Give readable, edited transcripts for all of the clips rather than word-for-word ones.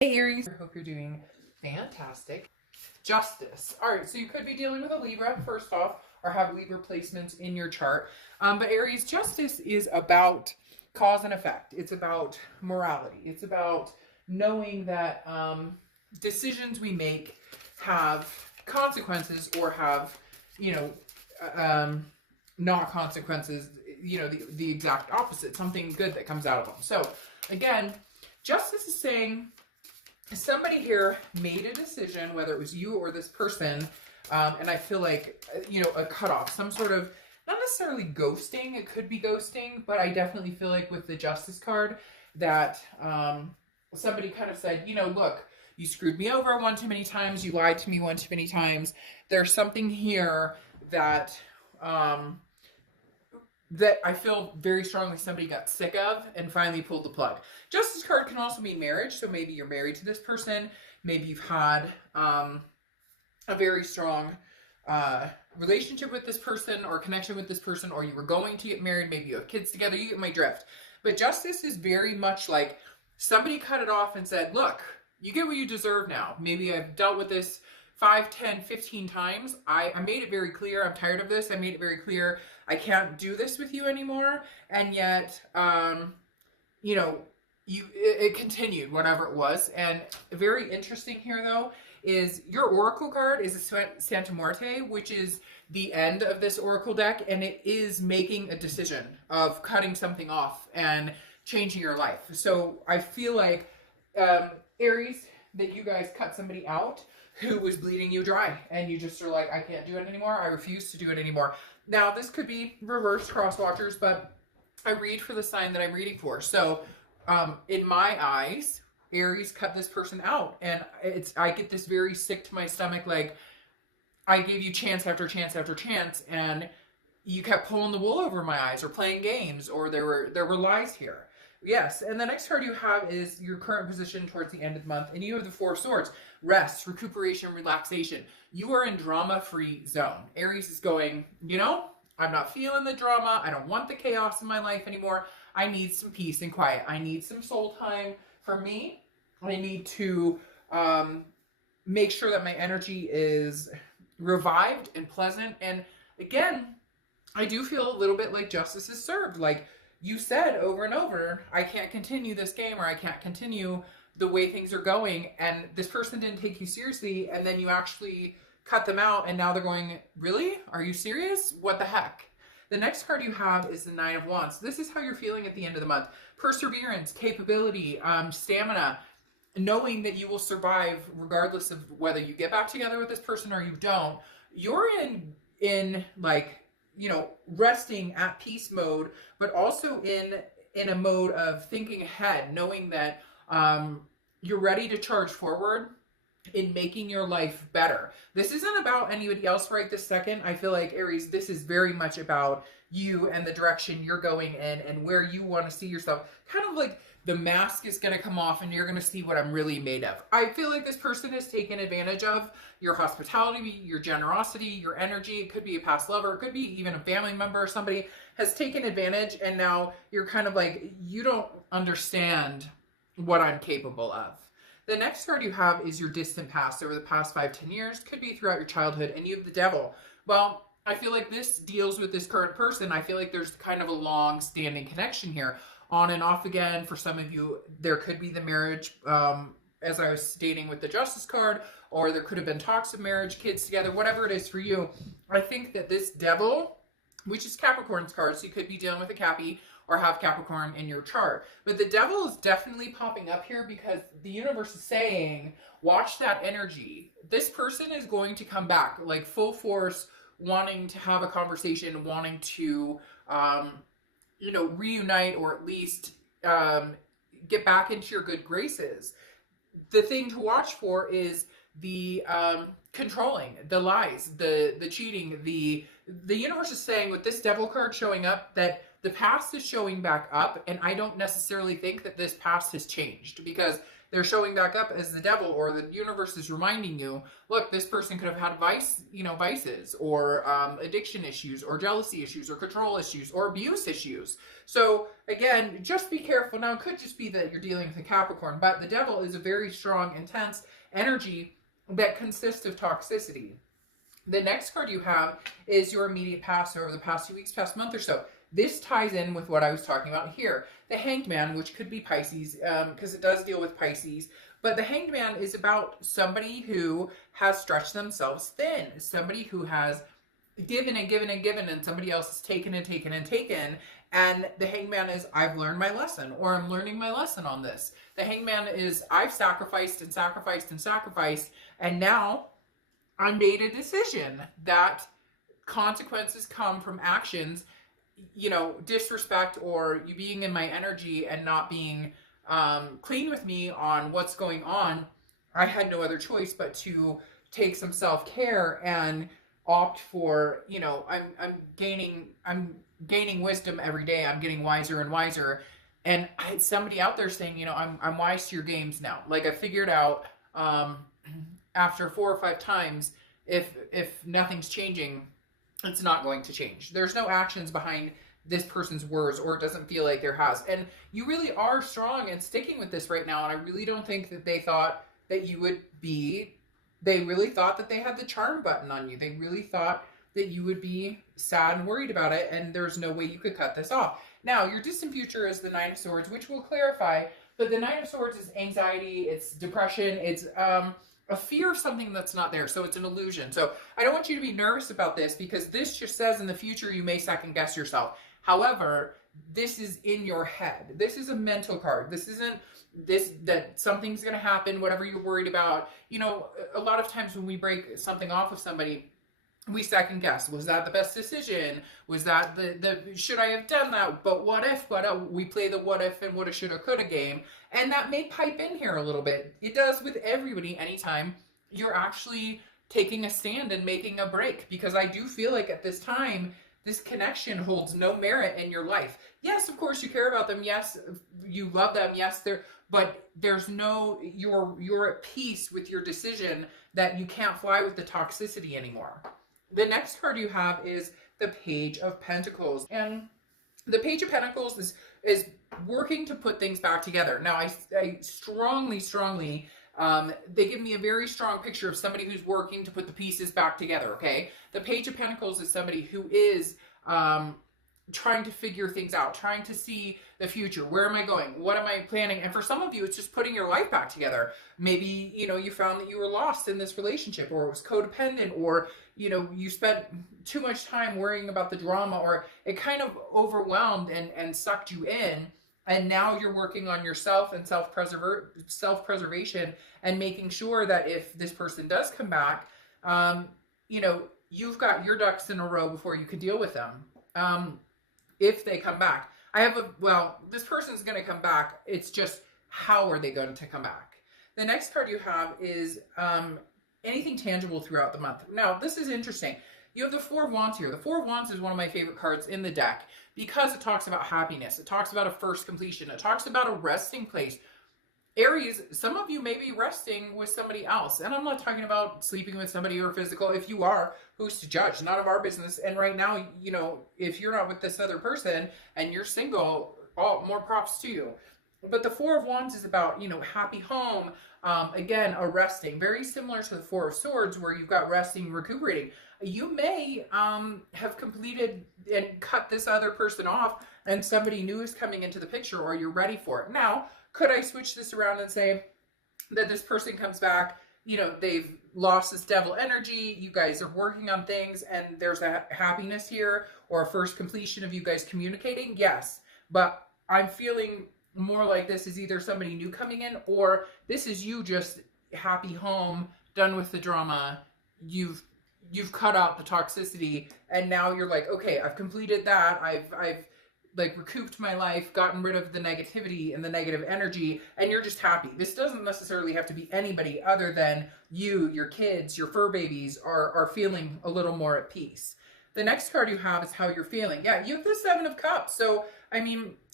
Hey Aries, I hope you're doing fantastic. Justice. All right, so you could be dealing with a Libra first off, or have Libra placements in your chart. But Aries, justice is about cause and effect. It's about morality. It's about knowing that decisions we make have consequences or have, you know, not consequences. You know, the exact opposite. Something good that comes out of them. So again, justice is saying somebody here made a decision, whether it was you or this person, and I feel like, you know, a cutoff, some sort of, not necessarily ghosting, it could be ghosting, but I definitely feel like with the Justice card that somebody kind of said, you know, look, you screwed me over one too many times, you lied to me one too many times, there's something here that that I feel very strongly somebody got sick of and finally pulled the plug. Justice card can also mean marriage. So maybe you're married to this person. Maybe you've had a very strong relationship with this person or connection with this person, or you were going to get married. Maybe you have kids together. You get my drift. But justice is very much like somebody cut it off and said, look, you get what you deserve now. Maybe I've dealt with this 5, 10, 15 times. I made it very clear. I'm tired of this. I made it very clear. I can't do this with you anymore. And yet, you know, it continued, whatever it was. And very interesting here, though, is your Oracle card is a Santa Muerte, which is the end of this Oracle deck. And it is making a decision of cutting something off and changing your life. So I feel like, Aries, that you guys cut somebody out who was bleeding you dry, and you just are like, I can't do it anymore. I refuse to do it anymore. Now, this could be reverse cross watchers, but I read for the sign that I'm reading for. So, in my eyes, Aries cut this person out, and I get this very sick to my stomach, like, I gave you chance after chance after chance, and you kept pulling the wool over my eyes, or playing games, or there were lies here. Yes, and the next card you have is your current position towards the end of the month, and you have the Four of Swords. Rest, recuperation, relaxation. You are in drama-free zone. Aries is going, you know, I'm not feeling the drama. I don't want the chaos in my life anymore. I need some peace and quiet. I need some soul time for me. I need to make sure that my energy is revived and pleasant. And again, I do feel a little bit like justice is served. Like, you said over and over, I can't continue this game, or I can't continue the way things are going, and this person didn't take you seriously, and then you actually cut them out, and now they're going, really? Are you serious? What the heck? The next card you have is the Nine of Wands. This is how you're feeling at the end of the month. Perseverance, capability, stamina, knowing that you will survive regardless of whether you get back together with this person or you don't. You're in like, you know, resting at peace mode, but also in a mode of thinking ahead, knowing that you're ready to charge forward in making your life better. This isn't about anybody else right this second. I feel like, Aries, this is very much about you and the direction you're going in and where you want to see yourself. Kind of like the mask is going to come off and you're going to see what I'm really made of. I feel like this person has taken advantage of your hospitality, your generosity, your energy. It could be a past lover. It could be even a family member or somebody has taken advantage, and now you're kind of like, you don't understand what I'm capable of. The next card you have is your distant past, over the past 5, 10 years. Could be throughout your childhood, and you have the Devil. Well, I feel like this deals with this current person. I feel like there's kind of a long-standing connection here. On and off again. For some of you, there could be the marriage, as I was stating with the Justice card, or there could have been talks of marriage, kids together, whatever it is for you. I think that this Devil, which is Capricorn's card, so you could be dealing with a Cappy or have Capricorn in your chart. But the Devil is definitely popping up here because the universe is saying, watch that energy. This person is going to come back, like full force, wanting to have a conversation, wanting to, you know, reunite, or at least get back into your good graces. The thing to watch for is the controlling, the lies, the cheating. The universe is saying with this Devil card showing up that the past is showing back up, and I don't necessarily think that this past has changed, because they're showing back up as the devil, or the universe is reminding you, look, this person could have had vices, or addiction issues, or jealousy issues, or control issues, or abuse issues. So again, just be careful. Now, it could just be that you're dealing with a Capricorn, but the devil is a very strong, intense energy that consists of toxicity. The next card you have is your immediate past, over the past few weeks, past month or so. This ties in with what I was talking about here. The Hanged Man, which could be Pisces, because it does deal with Pisces. But the Hanged Man is about somebody who has stretched themselves thin. Somebody who has given and given and given, and somebody else has taken and taken and taken. And the Hanged Man is, I've learned my lesson, or I'm learning my lesson on this. The Hanged Man is, I've sacrificed and sacrificed and sacrificed, and now I made a decision that consequences come from actions, disrespect, or you being in my energy and not being clean with me on what's going on. I had no other choice but to take some self-care and opt for, I'm gaining wisdom every day. I'm getting wiser and wiser. And I had somebody out there saying, I'm wise to your games now. Like, I figured out after 4 or 5 times, if nothing's changing, it's not going to change. There's no actions behind this person's words, or it doesn't feel like there has. And you really are strong and sticking with this right now. And I really don't think that they thought that you would be, they really thought that they had the charm button on you. They really thought that you would be sad and worried about it, and there's no way you could cut this off. Now, your distant future is the Nine of Swords, which we'll clarify, but the Nine of Swords is anxiety, it's depression, it's a fear of something that's not there, so it's an illusion. So I don't want you to be nervous about this, because this just says in the future you may second guess yourself. However, this is in your head. This is a mental card. This isn't that something's going to happen, whatever you're worried about. A lot of times when we break something off of somebody, we second guess. Was that the best decision? Was that should I have done that? But what if? We play the what if and woulda, shoulda, coulda game. And that may pipe in here a little bit. It does with everybody anytime you're actually taking a stand and making a break. Because I do feel like at this time, this connection holds no merit in your life. Yes, of course you care about them. Yes, you love them. Yes, but there's no, you're at peace with your decision that you can't fly with the toxicity anymore. The next card you have is the Page of Pentacles. And the Page of Pentacles is working to put things back together. Now, I strongly, they give me a very strong picture of somebody who's working to put the pieces back together, okay? The Page of Pentacles is somebody who is trying to figure things out, trying to see the future. Where am I going? What am I planning? And for some of you, it's just putting your life back together. Maybe, you found that you were lost in this relationship, or it was codependent, or, you spent too much time worrying about the drama, or it kind of overwhelmed and sucked you in. And now you're working on yourself and self-preservation and making sure that if this person does come back, you've got your ducks in a row before you can deal with them. If they come back. This person's going to come back. It's just, how are they going to come back? The next card you have is anything tangible throughout the month. Now, this is interesting. You have the Four of Wands here. The Four of Wands is one of my favorite cards in the deck because it talks about happiness. It talks about a first completion. It talks about a resting place. Aries, some of you may be resting with somebody else. And I'm not talking about sleeping with somebody or physical. If you are, who's to judge? None of our business. And right now, if you're not with this other person and you're single, more props to you. But the Four of Wands is about, happy home. Again, a resting. Very similar to the Four of Swords, where you've got resting, recuperating. You may have completed and cut this other person off, and somebody new is coming into the picture, or you're ready for it. Now, could I switch this around and say that this person comes back, they've lost this devil energy, you guys are working on things, and there's a happiness here, or a first completion of you guys communicating? Yes. But I'm feeling more like this is either somebody new coming in, or this is you just happy home, done with the drama, you've cut out the toxicity, and now you're like, okay, I've completed that, I've like recouped my life, gotten rid of the negativity and the negative energy, and you're just happy. This doesn't necessarily have to be anybody other than you, your kids, your fur babies are feeling a little more at peace. The next card you have is how you're feeling. Yeah, you have the Seven of Cups. So, I mean,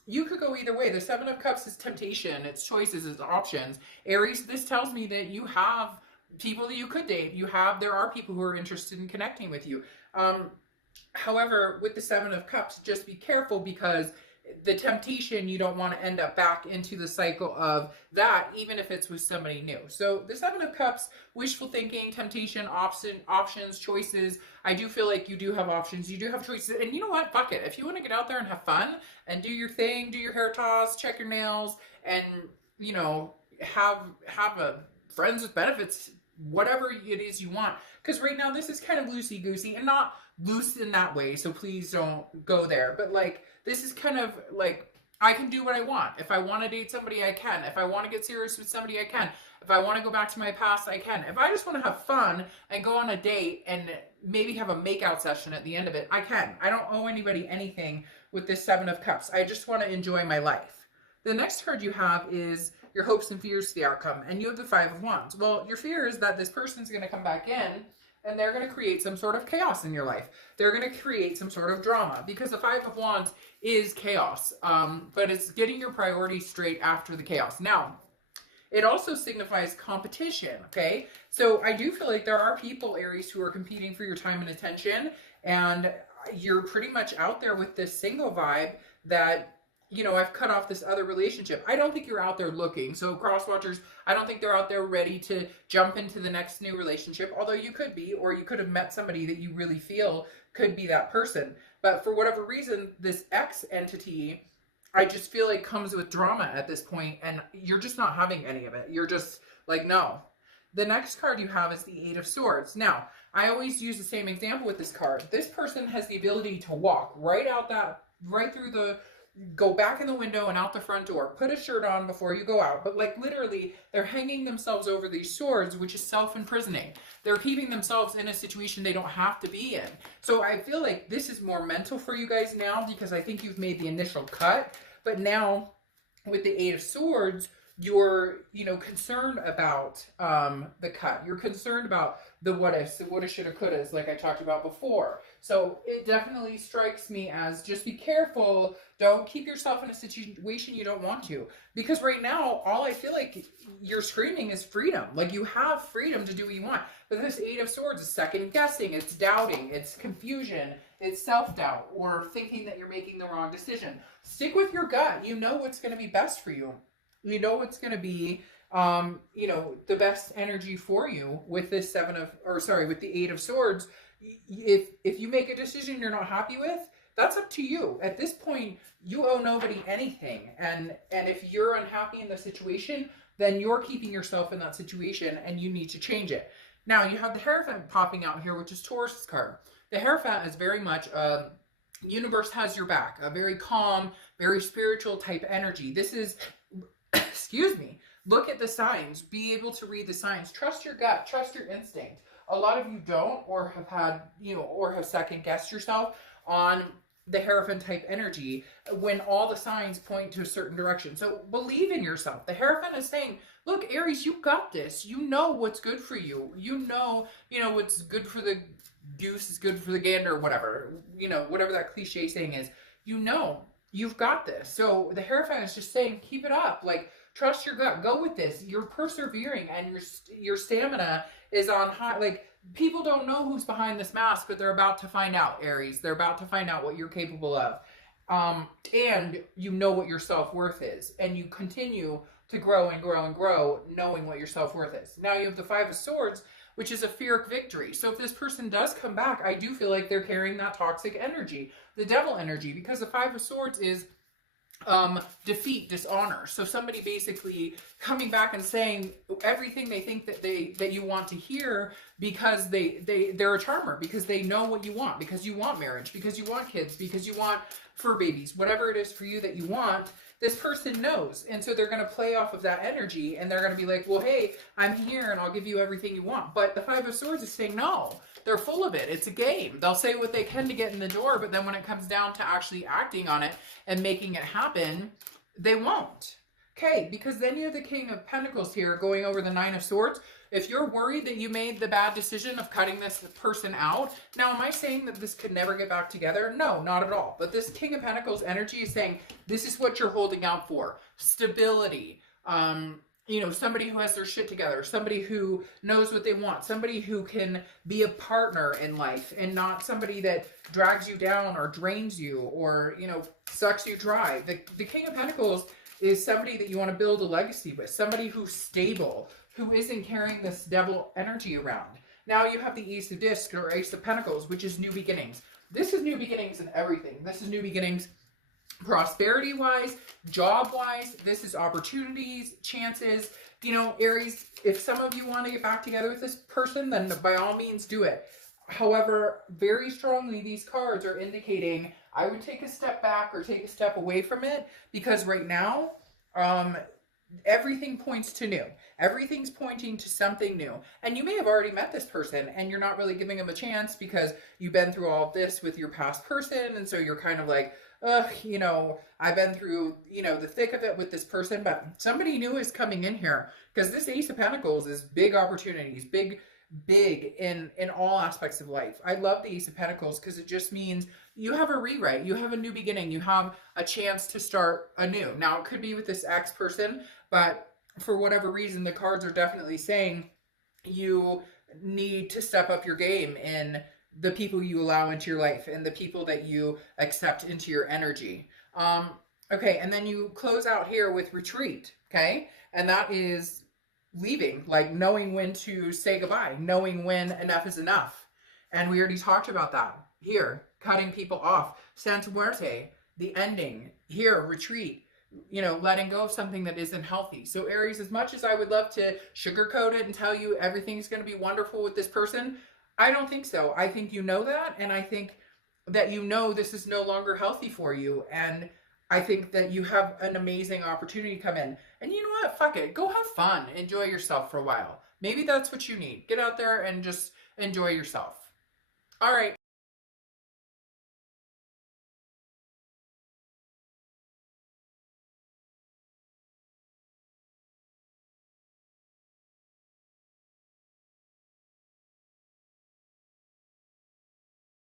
you could go either way. The Seven of Cups is temptation, it's choices, it's options. Aries, this tells me that you have people that you could date. There are people who are interested in connecting with you. However, with the Seven of Cups, just be careful, because the temptation, you don't want to end up back into the cycle of that, even if it's with somebody new. So the Seven of Cups, wishful thinking, temptation, options, choices. I do feel like you do have options, you do have choices, and you know what? Fuck it. If you want to get out there and have fun and do your thing, do your hair toss, check your nails, and you know, have a friends with benefits, whatever it is you want. Because right now this is kind of loosey-goosey, and not loose in that way, so please don't go there. But like, this is kind of like, I can do what I want. If I want to date somebody, I can. If I want to get serious with somebody, I can. If I want to go back to my past, I can. If I just want to have fun and go on a date and maybe have a makeout session at the end of it, I can. I don't owe anybody anything with this Seven of Cups. I just want to enjoy my life. The next card you have is your hopes and fears to the outcome, and you have the Five of Wands. Well, your fear is that this person's going to come back in and they're going to create some sort of chaos in your life. They're going to create some sort of drama, because the Five of Wands is chaos, but it's getting your priorities straight after the chaos. Now, it also signifies competition, okay? So I do feel like there are people, Aries, who are competing for your time and attention, and you're pretty much out there with this single vibe that, you know, I've cut off this other relationship. I don't think you're out there looking. So cross-watchers, I don't think they're out there ready to jump into the next new relationship, although you could be, or you could have met somebody that you really feel could be that person. But for whatever reason, this X entity, I just feel like comes with drama at this point, and you're just not having any of it. You're just like, no. The next card you have is the Eight of Swords. Now, I always use the same example with this card. This person has the ability to walk right through the, go back in the window and out the front door, put a shirt on before you go out. But like, literally, they're hanging themselves over these swords, which is self-imprisoning. They're keeping themselves in a situation they don't have to be in. So I feel like this is more mental for you guys now, because I think you've made the initial cut. But now with the Eight of Swords, you're, you know, concerned about the cut. You're concerned about the what ifs, the woulda, shoulda, couldas, like I talked about before. So it definitely strikes me as, just be careful. Don't keep yourself in a situation you don't want to. Because right now, all I feel like you're screaming is freedom. Like, you have freedom to do what you want. But this Eight of Swords is second guessing, it's doubting, it's confusion, it's self-doubt, or thinking that you're making the wrong decision. Stick with your gut. You know what's going to be best for you. You know what's going to be, you know, the best energy for you with this with the Eight of Swords. If you make a decision you're not happy with, that's up to you. At this point, you owe nobody anything. And if you're unhappy in the situation, then you're keeping yourself in that situation and you need to change it. Now, you have the Hierophant popping out here, which is Taurus's card. The Hierophant is very much universe has your back, a very calm, very spiritual type energy. This is, excuse me, look at the signs, be able to read the signs, trust your gut, trust your instinct. A lot of you don't, or have had, you know, or have second guessed yourself on the Hierophant type energy when all the signs point to a certain direction. So believe in yourself. The Hierophant is saying, look, Aries, you got this. You know what's good for you. You know what's good for the goose is good for the gander, or whatever, you know, whatever that cliche saying is. You know, you've got this. So the Hierophant is just saying, keep it up. Like, trust your gut. Go with this. You're persevering, and your stamina is on high. Like, people don't know who's behind this mask, but they're about to find out, Aries. They're about to find out what you're capable of. And you know what your self-worth is. And you continue to grow and grow and grow, knowing what your self-worth is. Now you have the Five of Swords, which is a Pyrrhic victory. So if this person does come back, I do feel like they're carrying that toxic energy, the devil energy, because the Five of Swords is defeat, dishonor. So somebody basically coming back and saying everything they think that you want to hear, because they're a charmer, because they know what you want, because you want marriage, because you want kids, because you want fur babies, whatever it is for you that you want. This person knows, and so they're going to play off of that energy, and they're going to be like, well, hey, I'm here and I'll give you everything you want. But the Five of Swords is saying, no, they're full of it. It's a game. They'll say what they can to get in the door, but then when it comes down to actually acting on it and making it happen, they won't. Okay, because then you have the King of Pentacles here going over the Nine of Swords. if you're worried that you made the bad decision of cutting this person out, now am I saying that this could never get back together? No, not at all. But this King of Pentacles energy is saying this is what you're holding out for. Stability. You know, somebody who has their shit together, somebody who knows what they want, somebody who can be a partner in life and not somebody that drags you down or drains you or, you know, sucks you dry. The King of Pentacles is somebody that you want to build a legacy with, somebody who's stable, who isn't carrying this devil energy around. Now you have the Ace of Discs or Ace of Pentacles, which is new beginnings. This is new beginnings in everything. This is new beginnings prosperity-wise, job-wise. This is opportunities, chances. You know, Aries, if some of you want to get back together with this person, then by all means do it. However, very strongly, these cards are indicating I would take a step back or take a step away from it, because right now, everything points to new. Everything's pointing to something new. And you may have already met this person and you're not really giving them a chance because you've been through all of this with your past person. And so you're kind of like, you know, I've been through, you know, the thick of it with this person, but somebody new is coming in here, because this Ace of Pentacles is big opportunities, big in all aspects of life. I love the Ace of Pentacles because it just means you have a rewrite, you have a new beginning, you have a chance to start anew. Now, it could be with this ex person, but for whatever reason, the cards are definitely saying you need to step up your game in the people you allow into your life and the people that you accept into your energy. Okay, and then you close out here with retreat, okay? And that is leaving, like knowing when to say goodbye, knowing when enough is enough. And we already talked about that here, cutting people off. Santa Muerte, the ending. Here, retreat, you know, letting go of something that isn't healthy. So Aries, as much as I would love to sugarcoat it and tell you everything's going to be wonderful with this person, I don't think so. I think you know that, and I think that you know this is no longer healthy for you, and I think that you have an amazing opportunity come in. And you know what? Fuck it. Go have fun. Enjoy yourself for a while. Maybe that's what you need. Get out there and just enjoy yourself. All right.